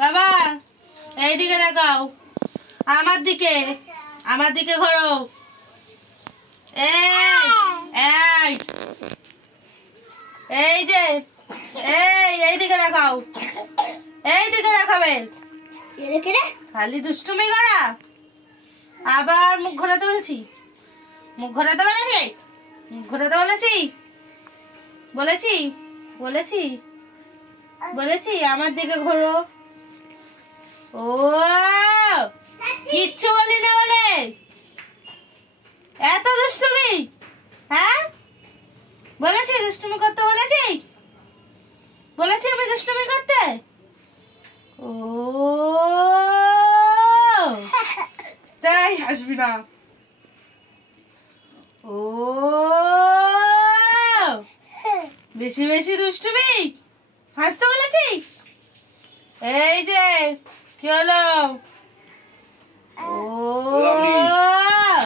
বাবা এইদিকে দেখাও, আমার দিকে ঘোরো। এই এই যে এইদিকে দেখাও, এইদিকে দেখাবে। খালি দুষ্টুমি করা। আবার মুখ ঘোরাতে বলছি, মুখ ঘোরাতে বলেছি, মুখ ঘোরাতে বলেছি, বলেছি বলেছি বলেছি আমার দিকে ঘোরো। ও কিচ্ছু বলি না বলে এত দুষ্টুমি? হ্যাঁ বলেছি দুষ্টুমি করতে, বলেছি বলেছি আমি দুষ্টুমি করতে। ও তাই হাসবি না। ও বেশি বেশি দুষ্টুমি, হাসতে বলেছি। এই যে কি হলো?